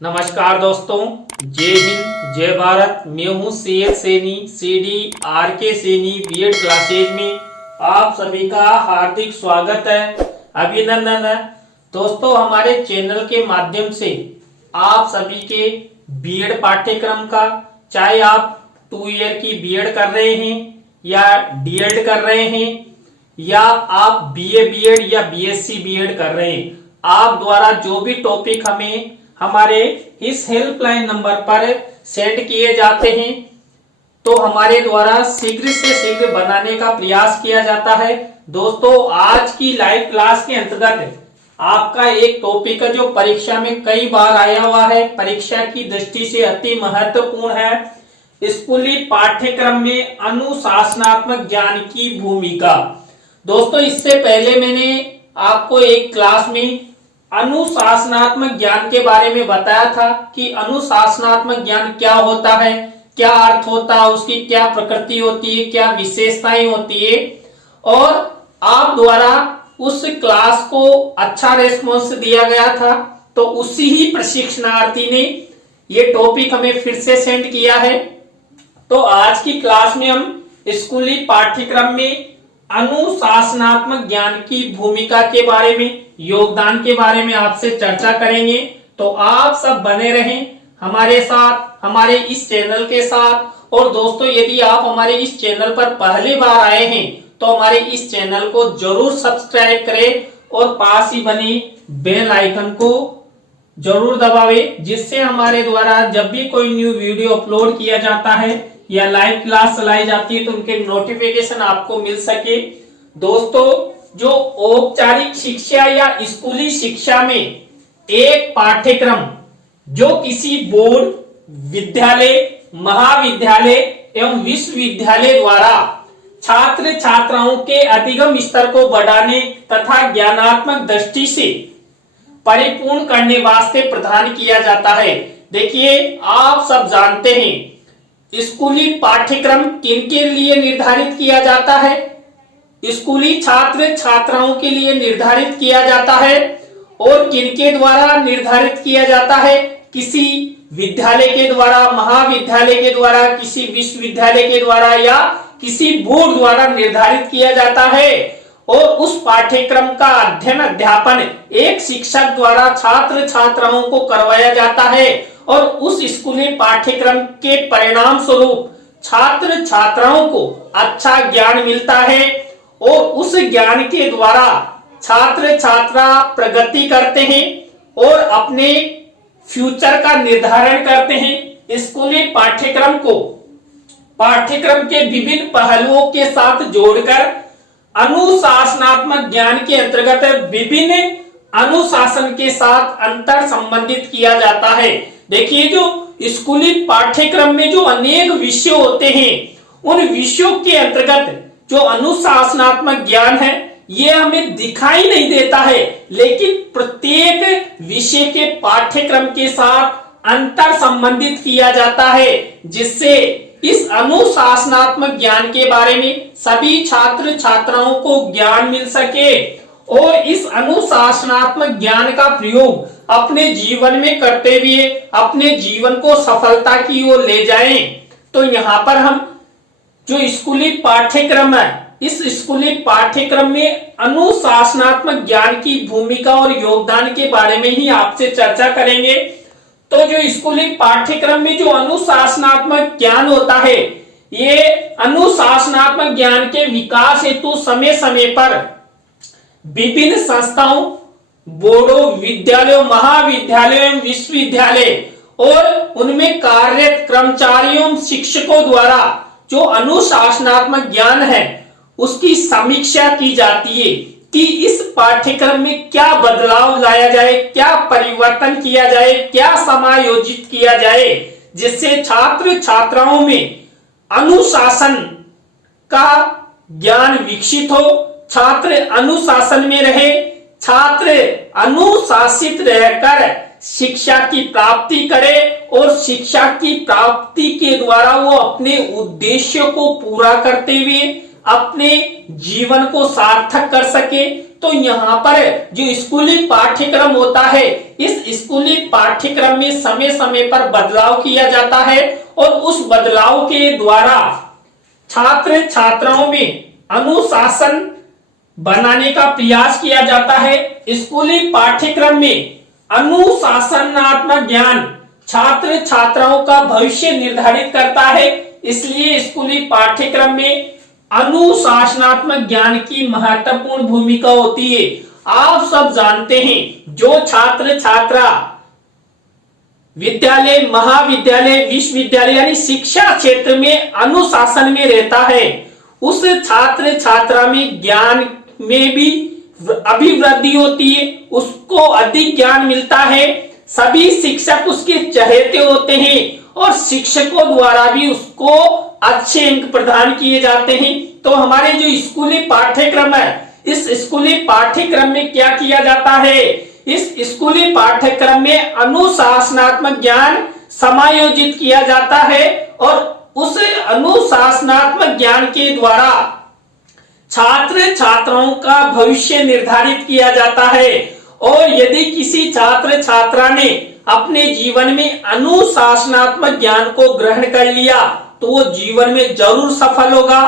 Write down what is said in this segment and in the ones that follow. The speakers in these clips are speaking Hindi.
नमस्कार दोस्तों, जय हिंद जय भारत। मैं हूँ CL Saini CD RK Saini BEd classes में आप सभी का हार्दिक स्वागत है, अभिनंदन है। दोस्तों, हमारे चैनल के माध्यम से आप सभी के बीएड पाठ्यक्रम का, चाहे आप 2 ईयर की बीएड कर रहे हैं या डीएड कर रहे हैं या आप बीए बीएड या बीएससी बीएड कर रहे हैं, आप द्वारा जो भी टॉपिक हमें हमारे इस हेल्पलाइन नंबर पर सेंड किए जाते हैं तो हमारे द्वारा शीघ्र से शीघ्र बनाने का प्रयास किया जाता है। दोस्तों, आज की लाइव क्लास के अंतर्गत आपका एक टॉपिक है जो परीक्षा में कई बार आया हुआ है, परीक्षा की दृष्टि से अति महत्वपूर्ण है। स्कूली पाठ्यक्रम में अनुशासनात्मक ज्ञान की भूमिका। दोस्तों, इससे पहले मैंने आपको एक क्लास में अनुशासनात्मक ज्ञान के बारे में बताया था कि अनुशासनात्मक ज्ञान क्या होता है, क्या अर्थ होता है, उसकी क्या प्रकृति होती है, क्या विशेषताएं होती है, और आप द्वारा उस क्लास को अच्छा रेस्पॉन्स दिया गया था। तो उसी ही प्रशिक्षणार्थी ने ये टॉपिक हमें फिर से सेंड किया है। तो आज की क्लास में हम स्कूली पाठ्यक्रम में अनुशासनात्मक ज्ञान की भूमिका के बारे में, योगदान के बारे में आपसे चर्चा करेंगे। तो आप सब बने रहें हमारे साथ, हमारे इस चैनल के साथ। और दोस्तों, यदि आप हमारे इस चैनल पर पहली बार आए हैं तो हमारे इस चैनल को जरूर सब्सक्राइब करें और पास ही बने बेल आइकन को जरूर दबावें, जिससे हमारे द्वारा जब भी कोई न्यू वीडियो अपलोड किया जाता है या लाइव क्लास चलाई जाती है तो उनके नोटिफिकेशन आपको मिल सके। दोस्तों, जो औपचारिक शिक्षा या स्कूली शिक्षा में एक पाठ्यक्रम जो किसी बोर्ड, विद्यालय, महाविद्यालय एवं विश्वविद्यालय द्वारा छात्र छात्राओं के अधिगम स्तर को बढ़ाने तथा ज्ञानात्मक दृष्टि से परिपूर्ण करने वास्ते प्रदान किया जाता है। देखिए, आप सब जानते हैं स्कूली पाठ्यक्रम किनके लिए निर्धारित किया जाता है? स्कूली छात्र छात्राओं के लिए निर्धारित किया जाता है। और किनके द्वारा निर्धारित किया जाता है? किसी विद्यालय के द्वारा, महाविद्यालय के द्वारा, किसी विश्वविद्यालय के द्वारा या किसी बोर्ड द्वारा निर्धारित किया जाता है। और उस पाठ्यक्रम का अध्ययन अध्यापन एक शिक्षक द्वारा छात्र छात्राओं को करवाया जाता है। और उस स्कूली पाठ्यक्रम के परिणाम स्वरूप छात्र छात्राओं को अच्छा ज्ञान मिलता है और उस ज्ञान के द्वारा छात्र छात्रा प्रगति करते हैं और अपने फ्यूचर का निर्धारण करते हैं। स्कूली पाठ्यक्रम को पाठ्यक्रम के विभिन्न पहलुओं के साथ जोड़कर अनुशासनात्मक ज्ञान के अंतर्गत विभिन्न अनुशासन के साथ अंतर संबंधित किया जाता है। देखिए, जो स्कूली पाठ्यक्रम में जो अनेक विषय होते हैं, उन विषयों के अंतर्गत जो अनुशासनात्मक ज्ञान है ये हमें दिखाई नहीं देता है, लेकिन प्रत्येक विषय के पाठ्यक्रम के साथ अंतर संबंधित किया जाता है, जिससे इस अनुशासनात्मक ज्ञान के बारे में सभी छात्र छात्राओं को ज्ञान मिल सके और इस अनुशासनात्मक ज्ञान का प्रयोग अपने जीवन में करते हुए अपने जीवन को सफलता की ओर ले जाएं। तो यहाँ पर हम जो स्कूली पाठ्यक्रम है, इस स्कूली पाठ्यक्रम में अनुशासनात्मक ज्ञान की भूमिका और योगदान के बारे में ही आपसे चर्चा करेंगे। तो जो स्कूली पाठ्यक्रम में जो अनुशासनात्मक ज्ञान होता है, ये अनुशासनात्मक ज्ञान के विकास हेतु समय समय पर विभिन्न संस्थाओं, बोर्डों, विद्यालयों, महाविद्यालयों, विश्वविद्यालय और उनमें कार्यरत कर्मचारियों, शिक्षकों द्वारा जो अनुशासनात्मक ज्ञान है उसकी समीक्षा की जाती है कि इस पाठ्यक्रम में क्या बदलाव लाया जाए, क्या परिवर्तन किया जाए, क्या समायोजित किया जाए, जिससे छात्र छात्राओं में अनुशासन का ज्ञान विकसित हो, छात्र अनुशासन में रहे, छात्र अनुशासित रहकर शिक्षा की प्राप्ति करे और शिक्षा की प्राप्ति के द्वारा वो अपने उद्देश्य को पूरा करते हुए अपने जीवन को सार्थक कर सके। तो यहाँ पर जो स्कूली पाठ्यक्रम होता है, इस स्कूली पाठ्यक्रम में समय समय पर बदलाव किया जाता है और उस बदलाव के द्वारा छात्र छात्राओं में अनुशासन बनाने का प्रयास किया जाता है। स्कूली पाठ्यक्रम में अनुशासनात्मक ज्ञान छात्र छात्राओं का भविष्य निर्धारित करता है, इसलिए स्कूली पाठ्यक्रम में अनुशासनात्मक ज्ञान की महत्वपूर्ण भूमिका होती है। आप सब जानते हैं, जो छात्र छात्रा विद्यालय, महाविद्यालय, विश्वविद्यालय यानी शिक्षा क्षेत्र में अनुशासन में रहता है, उस छात्र छात्रा में ज्ञान में भी अभिवृद्धि होती है, उसको अधिक ज्ञान मिलता है। सभी शिक्षक उसके चहेते होते हैं और शिक्षकों द्वारा भी उसको अच्छे अंक प्रदान किए जाते हैं। तो हमारे जो स्कूली पाठ्यक्रम है, इस स्कूली पाठ्यक्रम में क्या किया जाता है? इस स्कूली पाठ्यक्रम में अनुशासनात्मक ज्ञान समायोजित किया जाता है और उस अनुशासनात्मक ज्ञान के द्वारा छात्र छात्राओं का भविष्य निर्धारित किया जाता है। और यदि किसी छात्र छात्रा ने अपने जीवन में अनुशासनात्मक ज्ञान को ग्रहण कर लिया तो वो जीवन में जरूर सफल होगा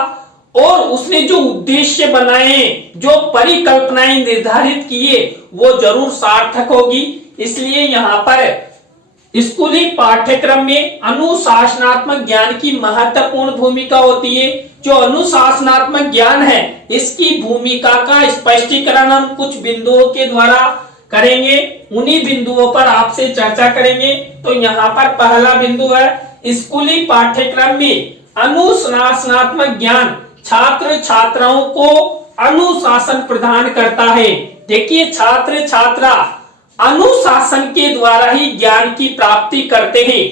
और उसने जो उद्देश्य बनाए, जो परिकल्पनाएं निर्धारित किए, वो जरूर सार्थक होगी। इसलिए यहाँ पर स्कूली पाठ्यक्रम में अनुशासनात्मक ज्ञान की महत्वपूर्ण भूमिका होती है। जो अनुशासनात्मक ज्ञान है, इसकी भूमिका का स्पष्टीकरण हम कुछ बिंदुओं के द्वारा करेंगे, उन्हीं बिंदुओं पर आपसे चर्चा करेंगे। तो यहाँ पर पहला बिंदु है, स्कूली पाठ्यक्रम में अनुशासनात्मक ज्ञान छात्र छात्राओं को अनुशासन प्रदान करता है। देखिए, छात्र छात्रा अनुशासन के द्वारा ही ज्ञान की प्राप्ति करते हैं,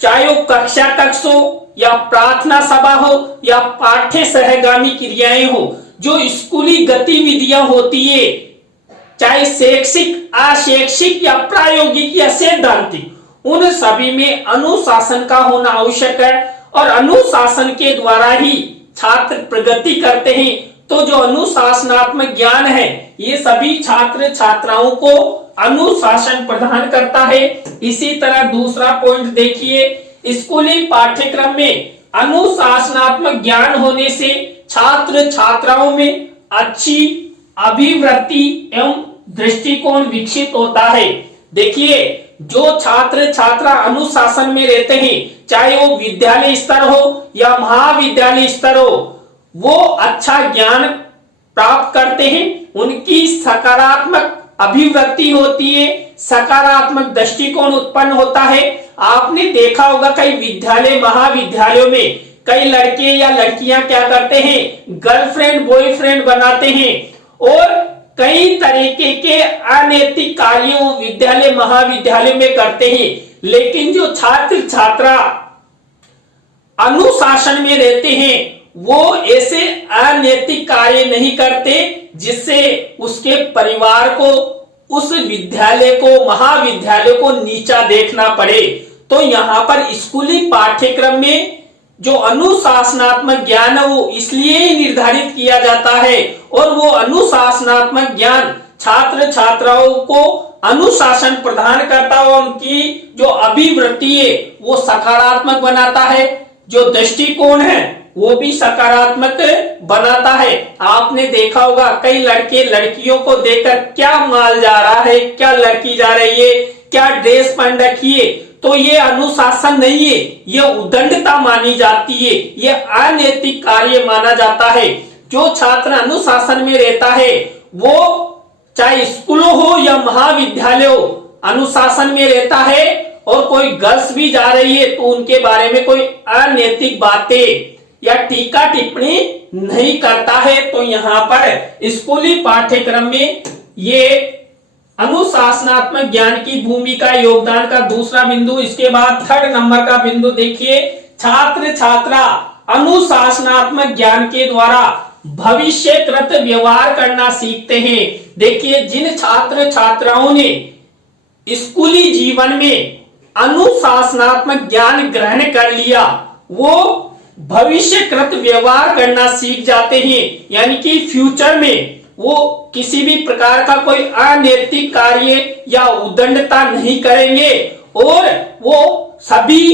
चाहे वो कक्षा कक्ष हो या प्रार्थना सभा हो या पाठ्य सहगामी क्रियाएं हो। जो स्कूली गतिविधियां होती है, चाहे शैक्षिक, अशैक्षिक या प्रायोगिक या सैद्धांतिक, उन सभी में अनुशासन का होना आवश्यक है और अनुशासन के द्वारा ही छात्र प्रगति करते हैं। तो जो अनुशासनात्मक ज्ञान है, ये सभी छात्र छात्राओं को अनुशासन प्रदान करता है। इसी तरह दूसरा पॉइंट देखिए, स्कूली पाठ्यक्रम में अनुशासनात्मक ज्ञान होने से छात्र छात्राओं में अच्छी अभिवृत्ति एवं दृष्टिकोण विकसित होता है। देखिए, जो छात्र छात्रा अनुशासन में रहते हैं, चाहे वो विद्यालय स्तर हो या महाविद्यालय स्तर हो, वो अच्छा ज्ञान प्राप्त करते हैं, उनकी सकारात्मक अभिवृत्ति होती है, सकारात्मक दृष्टिकोण उत्पन्न होता है। आपने देखा होगा कई विद्यालय, महाविद्यालयों में कई लड़के या लड़कियां क्या करते हैं, गर्लफ्रेंड बॉयफ्रेंड बनाते हैं और कई तरीके के अनैतिक कार्यों विद्यालय महाविद्यालय में करते हैं। लेकिन जो छात्र छात्रा अनुशासन में रहते हैं, वो ऐसे अनैतिक कार्य नहीं करते जिससे उसके परिवार को, उस विद्यालय को, महाविद्यालय को नीचा देखना पड़े। तो यहाँ पर स्कूली पाठ्यक्रम में जो अनुशासनात्मक ज्ञान है, वो इसलिए ही निर्धारित किया जाता है और वो अनुशासनात्मक ज्ञान छात्र छात्राओं को अनुशासन प्रदान करता है और उनकी जो अभिवृत्ति है वो सकारात्मक बनाता है, जो दृष्टिकोण है वो भी सकारात्मक बनाता है। आपने देखा होगा कई लड़के लड़कियों को देखकर क्या माल जा रहा है, क्या लड़की जा रही है, क्या ड्रेस पहन रखी है, तो ये अनुशासन नहीं है, ये उद्दंडता मानी जाती है, ये अनैतिक कार्य माना जाता है। जो छात्र अनुशासन में रहता है, वो चाहे स्कूल हो या महाविद्यालय हो, अनुशासन में रहता है और कोई गर्ल्स भी जा रही है तो उनके बारे में कोई अनैतिक बातें या टीका टिप्पणी नहीं करता है। तो यहाँ पर स्कूली पाठ्यक्रम में ये अनुशासनात्मक ज्ञान की भूमिका, योगदान का दूसरा बिंदु। इसके बाद थर्ड नंबर का बिंदु देखिए, छात्र छात्रा अनुशासनात्मक ज्ञान के द्वारा भविष्यकृत व्यवहार करना सीखते हैं। देखिए, जिन छात्र छात्राओं ने स्कूली जीवन में अनुशासनात्मक ज्ञान ग्रहण कर लिया, वो भविष्यकृत व्यवहार करना सीख जाते हैं, यानी कि फ्यूचर में वो किसी भी प्रकार का कोई अनैतिक कार्य या उद्दंडता नहीं करेंगे और वो सभी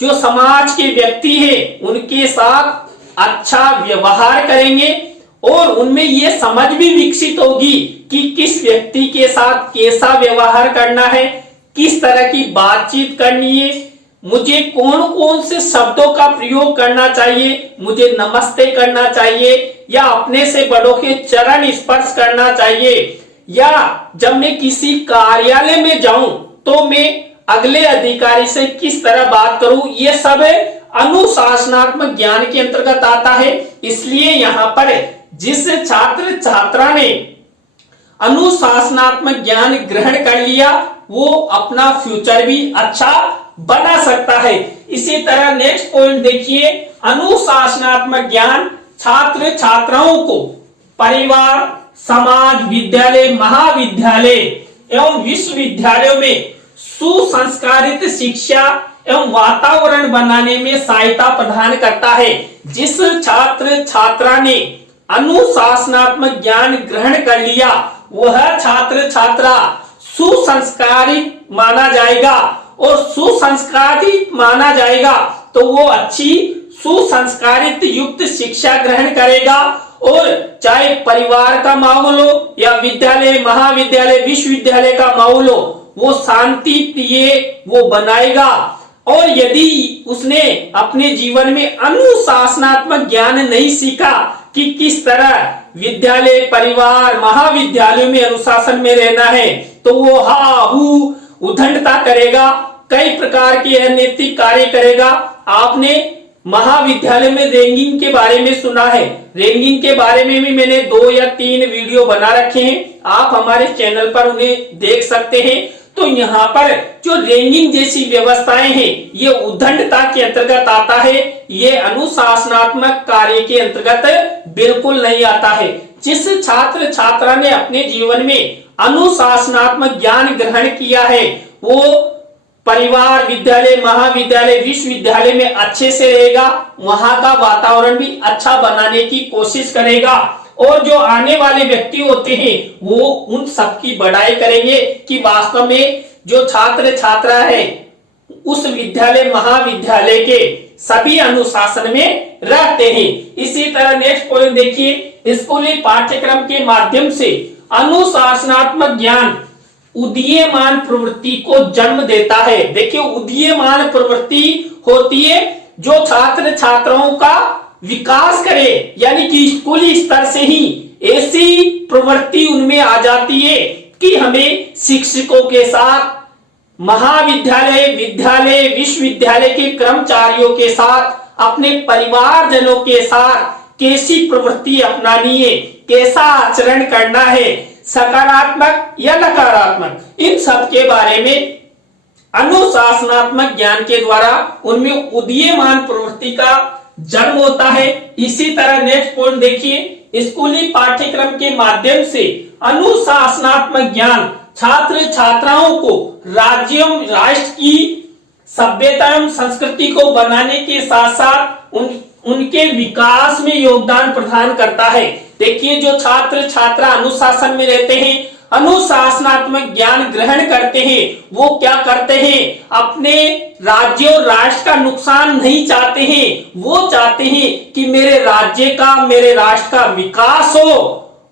जो समाज के व्यक्ति हैं उनके साथ अच्छा व्यवहार करेंगे और उनमें ये समझ भी विकसित होगी कि किस व्यक्ति के साथ कैसा व्यवहार करना है, किस तरह की बातचीत करनी है, मुझे कौन कौन से शब्दों का प्रयोग करना चाहिए, मुझे नमस्ते करना चाहिए या अपने से बड़ों के चरण स्पर्श करना चाहिए, या जब मैं किसी कार्यालय में जाऊं तो मैं अगले अधिकारी से किस तरह बात करूं, ये सब अनुशासनात्मक ज्ञान के अंतर्गत आता है। इसलिए यहाँ पर जिस छात्र छात्रा ने अनुशासनात्मक ज्ञान ग्रहण कर लिया वो अपना फ्यूचर भी अच्छा बना सकता है। इसी तरह नेक्स्ट पॉइंट देखिए, अनुशासनात्मक ज्ञान छात्र छात्राओं को परिवार, समाज, विद्यालय, महाविद्यालय एवं विश्वविद्यालयों में सुसंस्कारित शिक्षा एवं वातावरण बनाने में सहायता प्रदान करता है। जिस छात्र छात्रा ने अनुशासनात्मक ज्ञान ग्रहण कर लिया वह छात्र छात्रा सुसंस्कारित माना जाएगा और सुसंस्कारित माना जाएगा तो वो अच्छी सुसंस्कारित युक्त शिक्षा ग्रहण करेगा और चाहे परिवार का माहौल हो या विद्यालय, महाविद्यालय, विश्वविद्यालय का माहौल हो वो शांति प्रिय वो बनाएगा। और यदि उसने अपने जीवन में अनुशासनात्मक ज्ञान नहीं सीखा कि किस तरह विद्यालय, परिवार, महाविद्यालयों में अनुशासन में रहना है तो वो हा हू उद्दंडता करेगा, कई प्रकार के अनैतिक कार्य करेगा। आपने महाविद्यालय में रैंकिंग के बारे में सुना है, रैंकिंग के बारे में भी मैंने 2 या 3 वीडियो बना रखे हैं, आप हमारे चैनल पर उन्हें देख सकते हैं। तो यहाँ पर जो रैंकिंग जैसी व्यवस्थाएं हैं ये उद्दंडता के अंतर्गत आता है, ये अनुशासनात्मक कार्य के अंतर्गत बिल्कुल नहीं आता है। जिस छात्र छात्रा ने अपने जीवन में अनुशासनात्मक ज्ञान ग्रहण किया है वो परिवार, विद्यालय, महाविद्यालय, विश्वविद्यालय में अच्छे से रहेगा, वहां का वातावरण भी अच्छा बनाने की कोशिश करेगा और जो आने वाले व्यक्ति होते हैं वो उन सबकी बड़ाई करेंगे कि वास्तव में जो छात्र छात्रा है उस विद्यालय, महाविद्यालय के सभी अनुशासन में रहते हैं। इसी तरह नेक्स्ट पॉइंट देखिए, स्कूली पाठ्यक्रम के माध्यम से अनुशासनात्मक ज्ञान उदीयमान प्रवृत्ति को जन्म देता है। देखिए उदीयमान प्रवृत्ति होती है जो छात्र छात्राओं का विकास करे, यानी कि स्कूली स्तर से ही ऐसी प्रवृत्ति उनमें आ जाती है कि हमें शिक्षकों के साथ, महाविद्यालय, विद्यालय, विश्वविद्यालय के कर्मचारियों के साथ, अपने परिवारजनों के साथ कैसी प्रवृत्ति अपनानी है, कैसा आचरण करना है, सकारात्मक या नकारात्मक, इन सब के बारे में अनुशासनात्मक ज्ञान के द्वारा उनमें उदीयमान प्रवृत्ति का जन्म होता है। इसी तरह नेक्स्ट पॉइंट देखिए, स्कूली पाठ्यक्रम के माध्यम से अनुशासनात्मक ज्ञान छात्र छात्राओं को राज्यों, राष्ट्र की सभ्यता एवं संस्कृति को बनाने के साथ साथ उनके विकास में योगदान प्रदान करता है। देखिए जो छात्र छात्रा अनुशासन में रहते हैं, अनुशासनात्मक ज्ञान ग्रहण करते हैं, वो क्या करते हैं, अपने राज्य और राष्ट्र का नुकसान नहीं चाहते हैं, वो चाहते हैं कि मेरे राज्य का, मेरे राष्ट्र का विकास हो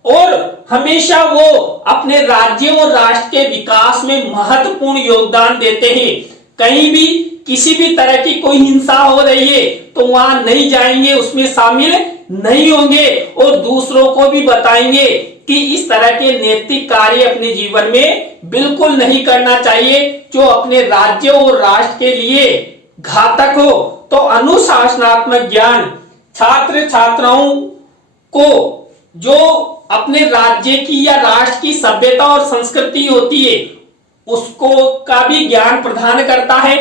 और हमेशा वो अपने राज्य और राष्ट्र के विकास में महत्वपूर्ण योगदान देते हैं। कहीं भी किसी भी तरह की कोई हिंसा हो रही है तो वहां नहीं जाएंगे, उसमें शामिल नहीं होंगे और दूसरों को भी बताएंगे कि इस तरह के नैतिक कार्य अपने जीवन में बिल्कुल नहीं करना चाहिए जो अपने राज्य और राष्ट्र के लिए घातक हो। तो अनुशासनात्मक ज्ञान छात्र छात्राओं को जो अपने राज्य की या राष्ट्र की सभ्यता और संस्कृति होती है उसको का भी ज्ञान प्रदान करता है,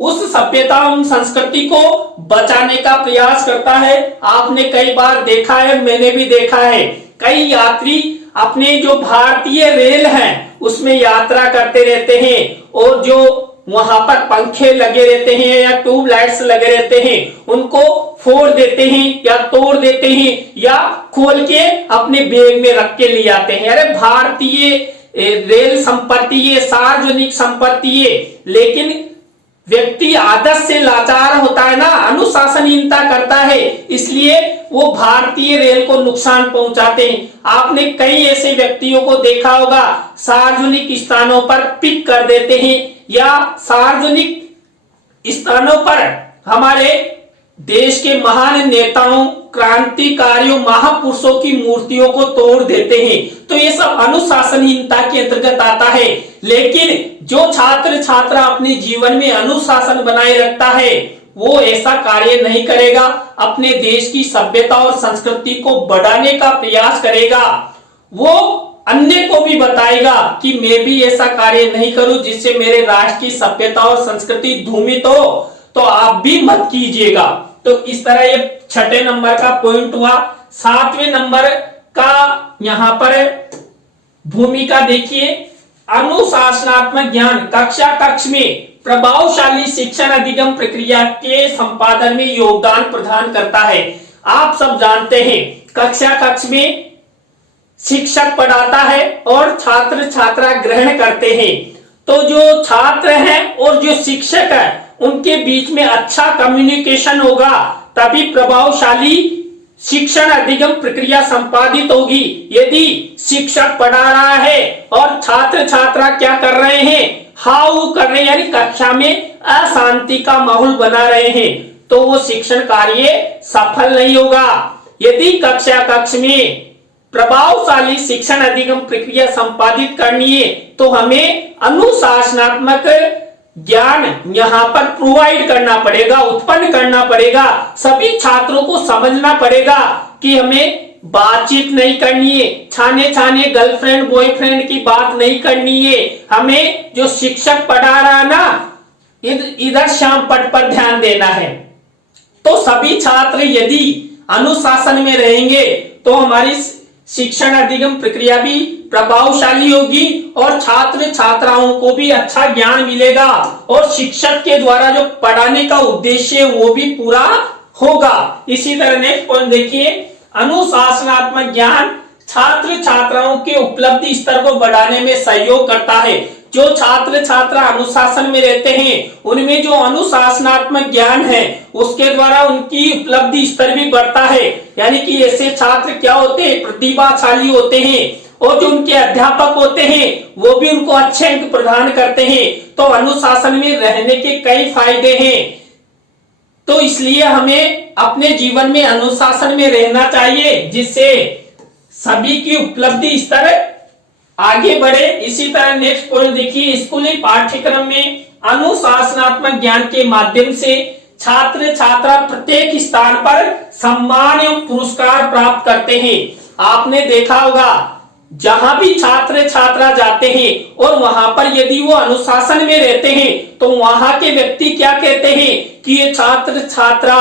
उस सभ्यता और संस्कृति को बचाने का प्रयास करता है। आपने कई बार देखा है, मैंने भी देखा है, कई यात्री अपने जो भारतीय रेल है उसमें यात्रा करते रहते हैं और जो वहां पर पंखे लगे रहते हैं या ट्यूबलाइट्स लगे रहते हैं, उनको फोड़ देते हैं या तोड़ देते हैं या खोल के अपने बैग में रख के ले आते हैं। अरे भारतीय रेल संपत्ति ये सार्वजनिक संपत्ति है, लेकिन व्यक्ति आदत से लाचार होता है ना, अनुशासनहीनता करता है, इसलिए वो भारतीय रेल को नुकसान पहुंचाते हैं। आपने कई ऐसे व्यक्तियों को देखा होगा, सार्वजनिक स्थानों पर पिक कर देते हैं या सार्वजनिक स्थानों पर हमारे देश के महान नेताओं, क्रांतिकारियों, महापुरुषों की मूर्तियों को तोड़ देते हैं। तो ये सब अनुशासनहीनता के अंतर्गत आता है। लेकिन जो छात्र छात्रा अपने जीवन में अनुशासन बनाए रखता है, वो ऐसा कार्य नहीं करेगा, अपने देश की सभ्यता और संस्कृति को बढ़ाने का प्रयास करेगा। वो अन्य को भी बताएगा कि मैं भी ऐसा कार्य नहीं करूं जिससे मेरे राष्ट्र की सभ्यता और संस्कृति धूमित हो, तो आप भी मत कीजिएगा। तो इस तरह ये 6 नंबर का पॉइंट हुआ। 7वें नंबर का यहां पर भूमिका देखिए, अनुशासनात्मक ज्ञान कक्ष में प्रभावशाली शिक्षण अधिगम प्रक्रिया के संपादन में योगदान प्रदान करता है। आप सब जानते हैं, कक्ष में शिक्षक पढ़ाता है और छात्र छात्रा ग्रहण करते हैं। तो जो छात्र हैं और जो शिक्षक है, उनके बीच में अच्छा कम्युनिकेशन होगा, तभी प्रभावशाली शिक्षण अधिगम प्रक्रिया संपादित होगी। यदि शिक्षक पढ़ा रहा है और छात्र छात्रा क्या कर रहे हैं, हाउ कर रहे हैं, यानी कक्षा में अशांति का माहौल बना रहे हैं, तो वो शिक्षण कार्य सफल नहीं होगा। यदि कक्ष में प्रभावशाली शिक्षण अधिगम प्रक्रिया संपादित करनी है, तो हमें अनुशासनात्मक ज्ञान यहाँ पर प्रोवाइड करना पड़ेगा, उत्पन्न करना पड़ेगा। सभी छात्रों को समझना पड़ेगा कि हमें बातचीत नहीं करनी है, छाने छाने गर्लफ्रेंड बॉयफ्रेंड की बात नहीं करनी है। हमें जो शिक्षक पढ़ा रहा है ना, इधर श्याम पट पर ध्यान देना है। तो सभी छात्र यदि अनुशासन में रहेंगे तो हमारी शिक्षण अधिगम प्रक्रिया भी प्रभावशाली होगी और छात्र छात्राओं को भी अच्छा ज्ञान मिलेगा और शिक्षक के द्वारा जो पढ़ाने का उद्देश्य है वो भी पूरा होगा। इसी तरह नेक्स्ट पॉइंट देखिए, अनुशासनात्मक ज्ञान छात्र छात्राओं के उपलब्धि स्तर को बढ़ाने में सहयोग करता है। जो छात्र छात्रा अनुशासन में रहते हैं, उनमें जो अनुशासनात्मक ज्ञान है, उसके द्वारा उनकी उपलब्धि स्तर भी बढ़ता है। यानी कि ऐसे छात्र क्या होते हैं, प्रतिभाशाली होते हैं और जो उनके अध्यापक होते हैं वो भी उनको अच्छे अंक प्रदान करते हैं। तो अनुशासन में रहने के कई फायदे हैं। तो इसलिए हमें अपने जीवन में अनुशासन में रहना चाहिए, जिससे सभी की उपलब्धि स्तर आगे बढ़े। इसी तरह नेक्स्ट पॉइंट देखिए, स्कूली पाठ्यक्रम में अनुशासनात्मक ज्ञान के माध्यम से छात्र छात्रा प्रत्येक स्थान पर सम्मान एवं पुरस्कार प्राप्त करते हैं। आपने देखा होगा, जहां भी छात्र छात्रा जाते हैं और वहां पर यदि वो अनुशासन में रहते हैं, तो वहां के व्यक्ति क्या कहते हैं कि ये छात्र छात्रा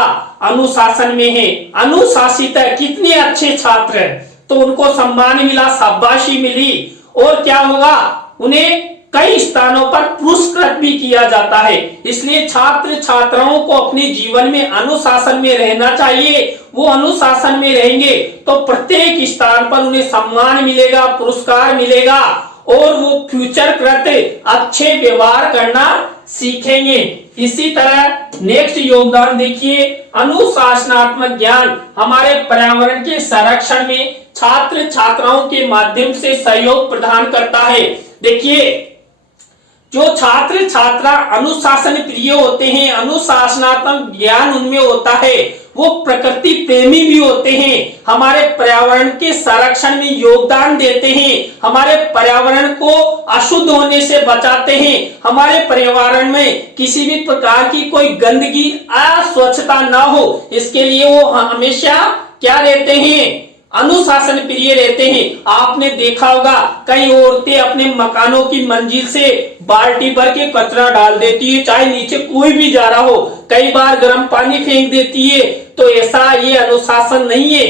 अनुशासन में है, अनुशासित है, कितने अच्छे छात्र हैं। तो उनको सम्मान मिला, शाबाशी मिली और क्या होगा, उन्हें कई स्थानों पर पुरस्कृत भी किया जाता है। इसलिए छात्र छात्राओं को अपने जीवन में अनुशासन में रहना चाहिए। वो अनुशासन में रहेंगे तो प्रत्येक स्थान पर उन्हें सम्मान मिलेगा, पुरस्कार मिलेगा और वो फ्यूचर कृत अच्छे व्यवहार करना सीखेंगे। इसी तरह नेक्स्ट योगदान देखिए, अनुशासनात्मक ज्ञान हमारे पर्यावरण के संरक्षण में छात्र छात्राओं के माध्यम से सहयोग प्रदान करता है। देखिए, जो छात्र छात्रा अनुशासन प्रिय होते हैं, अनुशासनात्मक ज्ञान उनमें होता है, वो प्रकृति प्रेमी भी होते हैं, हमारे पर्यावरण के संरक्षण में योगदान देते हैं, हमारे पर्यावरण को अशुद्ध होने से बचाते हैं, हमारे पर्यावरण में किसी भी प्रकार की कोई गंदगी अस्वच्छता ना हो, इसके लिए वो हमेशा क्या रहते हैं, अनुशासन प्रिय रहते हैं। आपने देखा होगा, कई औरतें अपने मकानों की मंजिल से बाल्टी भर के कचरा डाल देती है, चाहे नीचे कोई भी जा रहा हो, कई बार गर्म पानी फेंक देती है। तो ऐसा ये अनुशासन नहीं है।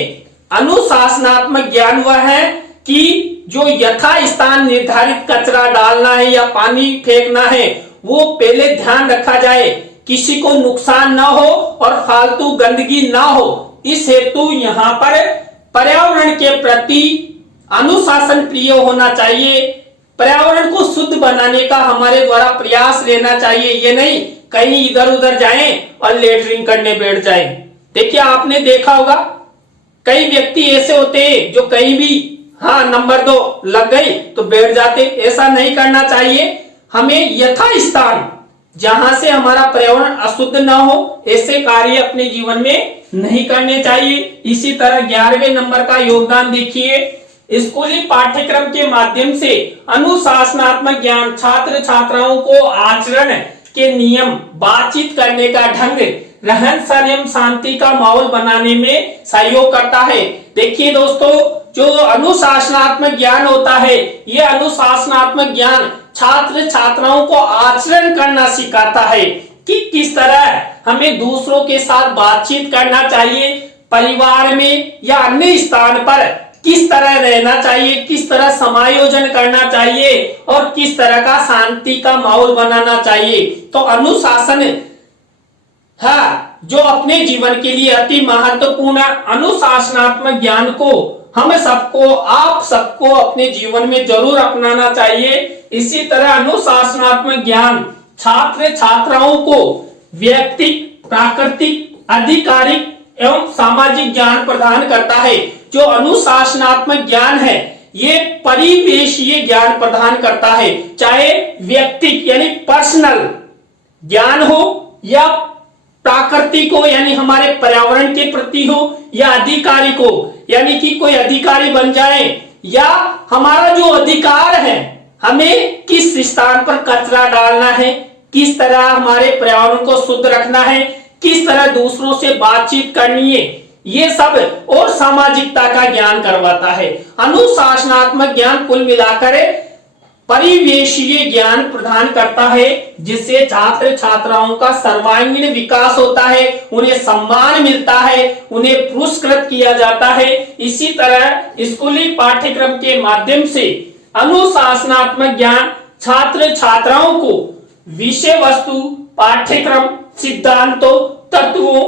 अनुशासनात्मक ज्ञान वह है कि जो यथा स्थान निर्धारित कचरा डालना है या पानी फेंकना है, वो पहले ध्यान रखा जाए, किसी को नुकसान ना हो और फालतू गंदगी ना हो। इस हेतु यहाँ पर पर्यावरण के प्रति अनुशासन प्रिय होना चाहिए। पर्यावरण को शुद्ध बनाने का हमारे द्वारा प्रयास लेना चाहिए। ये नहीं कहीं इधर उधर जाएं और लेटरिन करने बैठ जाएं। देखिए आपने देखा होगा कई व्यक्ति ऐसे होते हैं जो कहीं भी हाँ नंबर 2 लग गई तो बैठ जाते। ऐसा नहीं करना चाहिए। हमें यथास्थान जहां से हमारा पर्यावरण अशुद्ध ना हो ऐसे कार्य अपने जीवन में नहीं करने चाहिए। इसी तरह 11वें नंबर का योगदान देखिए, स्कूली पाठ्यक्रम के माध्यम से अनुशासनात्मक ज्ञान छात्र छात्राओं को आचरण के नियम, बातचीत करने का ढंग, रहन सहन एवं शांति का माहौल बनाने में सहयोग करता है। देखिए दोस्तों, जो अनुशासनात्मक ज्ञान होता है, ये अनुशासनात्मक ज्ञान छात्र छात्राओं को आचरण करना सिखाता है कि किस तरह हमें दूसरों के साथ बातचीत करना चाहिए, परिवार में या अन्य स्थान पर किस तरह रहना चाहिए, किस तरह समायोजन करना चाहिए और किस तरह का शांति का माहौल बनाना चाहिए। तो अनुशासन जो अपने जीवन के लिए अति महत्वपूर्ण अनुशासनात्मक ज्ञान को हम सबको, आप सबको अपने जीवन में जरूर अपनाना चाहिए। इसी तरह अनुशासनात्मक ज्ञान छात्र छात्राओं को व्यक्तिक, प्राकृतिक, आधिकारिक एवं सामाजिक ज्ञान प्रदान करता है। जो अनुशासनात्मक ज्ञान है ये परिवेशीय ज्ञान प्रदान करता है, चाहे व्यक्तिक यानी पर्सनल ज्ञान हो या प्राकृतिक हो यानी हमारे पर्यावरण के प्रति हो या आधिकारिक हो यानी कि कोई अधिकारी बन जाए, या हमारा जो अधिकार है हमें किस स्थान पर कचरा डालना है, किस तरह हमारे पर्यावरण को शुद्ध रखना है, किस तरह दूसरों से बातचीत करनी है, ये सब और सामाजिकता का ज्ञान करवाता है। अनुशासनात्मक ज्ञान कुल मिलाकर परिवेशीय ज्ञान प्रदान करता है, जिससे छात्र छात्राओं का सर्वांगीण विकास होता है, उन्हें सम्मान मिलता है, उन्हें पुरस्कृत किया जाता है। इसी तरह स्कूली पाठ्यक्रम के माध्यम से अनुशासनात्मक ज्ञान छात्र छात्राओं को विषय वस्तु, पाठ्यक्रम, सिद्धांतों, तत्वों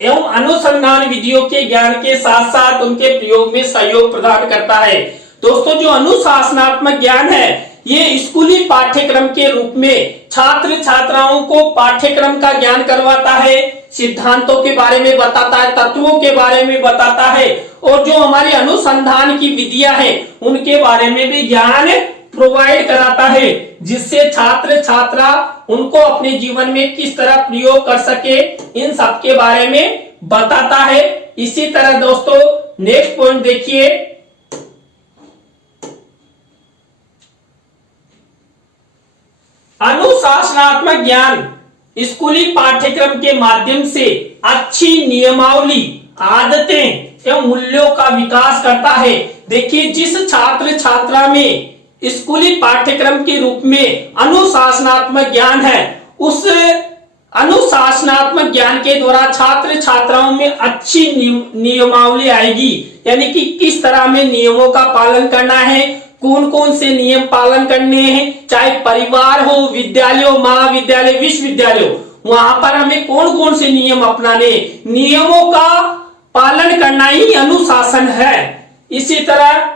एवं अनुसंधान विधियों के ज्ञान के साथ साथ उनके प्रयोग में सहयोग प्रदान करता है। दोस्तों, जो अनुशासनात्मक ज्ञान है ये स्कूली पाठ्यक्रम के रूप में छात्र छात्राओं को पाठ्यक्रम का ज्ञान करवाता है, सिद्धांतों के बारे में बताता है, तत्वों के बारे में बताता है और जो हमारी अनुसंधान की विधियां हैं उनके बारे में भी ज्ञान प्रोवाइड कराता है, जिससे छात्र छात्रा उनको अपने जीवन में किस तरह प्रयोग कर सके इन सब के बारे में बताता है। इसी तरह दोस्तों नेक्स्ट पॉइंट देखिए, अनुशासनात्मक ज्ञान स्कूली पाठ्यक्रम के माध्यम से अच्छी नियमावली, आदतें एवं मूल्यों का विकास करता है। देखिए, जिस छात्र छात्रा में स्कूली पाठ्यक्रम के रूप में अनुशासनात्मक ज्ञान है, उस अनुशासनात्मक ज्ञान के द्वारा छात्र छात्राओं में अच्छी नियमावली आएगी, यानी कि किस तरह में नियमों का पालन करना है, कौन कौन से नियम पालन करने हैं, चाहे परिवार हो, विद्यालय हो, महाविद्यालय, विश्वविद्यालय हो, वहां पर हमें कौन कौन से नियम अपनाने, नियमों का पालन करना ही अनुशासन है। इसी तरह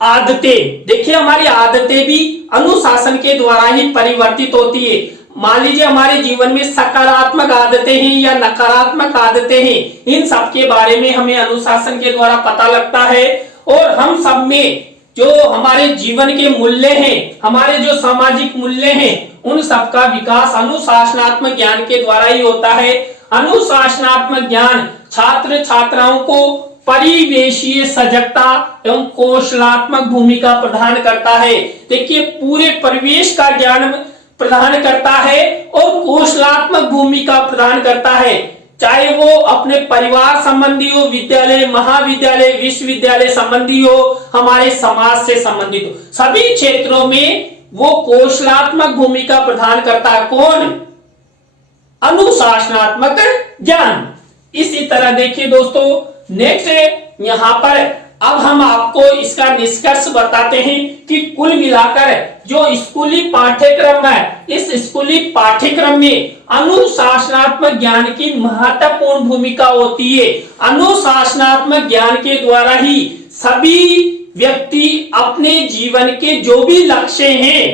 आदतें, देखिए हमारी आदतें भी अनुशासन के द्वारा ही परिवर्तित होती है। मान लीजिए हमारे जीवन में सकारात्मक आदतें हैं या नकारात्मक आदतें हैं, इन सब के बारे में हमें अनुशासन के द्वारा पता लगता है। और हम सब में जो हमारे जीवन के मूल्य हैं, हमारे जो सामाजिक मूल्य हैं, उन सब का विकास अनुशासनात्मक ज्ञान के द्वारा ही होता है। अनुशासनात्मक ज्ञान छात्र छात्राओं को परिवेशीय सजगता एवं कौशलात्मक भूमिका प्रदान करता है। देखिए, पूरे परिवेश का ज्ञान प्रदान करता है और कौशलात्मक भूमिका प्रदान करता है, चाहे वो अपने परिवार संबंधी हो, विद्यालय, महाविद्यालय, विश्वविद्यालय संबंधी हो, हमारे समाज से संबंधित हो, सभी क्षेत्रों में वो कौशलात्मक भूमिका प्रदान करता है। कौन? अनुशासनात्मक ज्ञान। इसी तरह देखिए दोस्तों, नेक्स्ट यहाँ पर अब हम आपको इसका निष्कर्ष बताते हैं कि कुल मिलाकर जो स्कूली पाठ्यक्रम है, इस स्कूली पाठ्यक्रम में अनुशासनात्मक ज्ञान की महत्वपूर्ण भूमिका होती है। अनुशासनात्मक ज्ञान के द्वारा ही सभी व्यक्ति अपने जीवन के जो भी लक्ष्य हैं,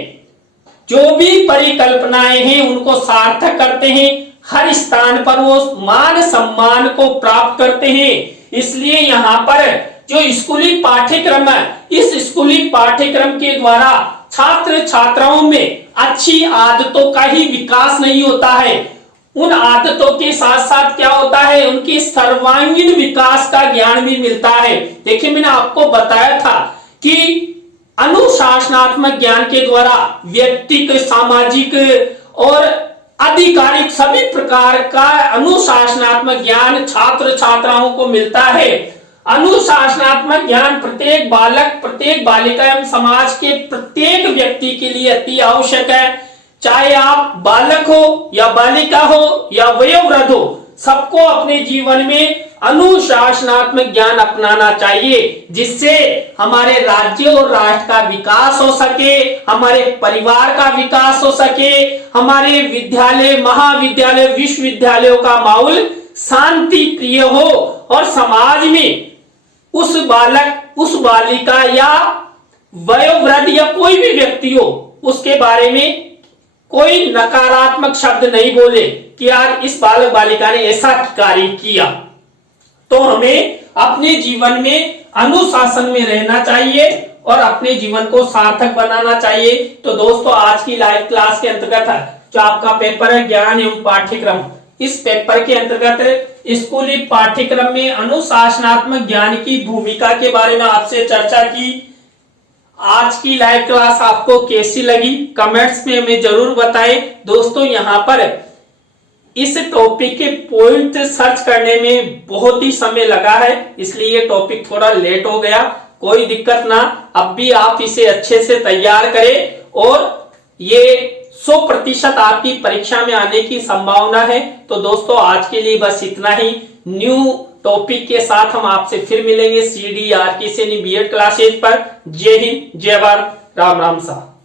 जो भी परिकल्पनाएं हैं, उनको सार्थक करते हैं। हर स्थान पर वो मान सम्मान को प्राप्त करते हैं। इसलिए यहाँ पर जो स्कूली पाठ्यक्रम है, इस स्कूली पाठ्यक्रम के द्वारा छात्र छात्राओं में अच्छी आदतों का ही विकास नहीं होता है, उन आदतों के साथ साथ क्या होता है, उनकी सर्वांगीण विकास का ज्ञान भी मिलता है। देखिए, मैंने आपको बताया था कि अनुशासनात्मक ज्ञान के द्वारा व्यक्तिगत, सामाजिक और आधिकारिक सभी प्रकार का अनुशासनात्मक ज्ञान छात्र छात्राओं को मिलता है। अनुशासनात्मक ज्ञान प्रत्येक बालक, प्रत्येक बालिका एवं समाज के प्रत्येक व्यक्ति के लिए अति आवश्यक है। चाहे आप बालक हो या बालिका हो या वयोवृद्ध हो, सबको अपने जीवन में अनुशासनात्मक ज्ञान अपनाना चाहिए, जिससे हमारे राज्य और राष्ट्र का विकास हो सके, हमारे परिवार का विकास हो सके, हमारे विद्यालय, महाविद्यालय, विश्वविद्यालयों का माहौल शांति प्रिय हो और समाज में उस बालक, उस बालिका या वयोवृद्ध या कोई भी व्यक्ति हो, उसके बारे में कोई नकारात्मक शब्द नहीं बोले कि यार इस बालक बालिका ने ऐसा कार्य किया। तो हमें अपने जीवन में अनुशासन में रहना चाहिए और अपने जीवन को सार्थक बनाना चाहिए। तो दोस्तों, आज की लाइव क्लास के अंतर्गत जो आपका पेपर है ज्ञान एवं पाठ्यक्रम, इस पेपर के अंतर्गत स्कूली पाठ्यक्रम में अनुशासनात्मक ज्ञान की भूमिका के बारे में आपसे चर्चा की। आज की लाइव क्लास आपको कैसी लगी कमेंट्स में हमें जरूर बताएं। दोस्तों, यहाँ पर इस टॉपिक के पॉइंट सर्च करने में बहुत ही समय लगा है, इसलिए ये टॉपिक थोड़ा लेट हो गया। कोई दिक्कत ना, अब भी आप इसे अच्छे से तैयार करें और ये 100% आपकी परीक्षा में आने की संभावना है। तो दोस्तों, आज के लिए बस इतना ही। न्यू टॉपिक के साथ हम आपसे फिर मिलेंगे CDRK सैनी बीएड क्लासेज पर। जय हिंद, जय भारत, राम राम साहब।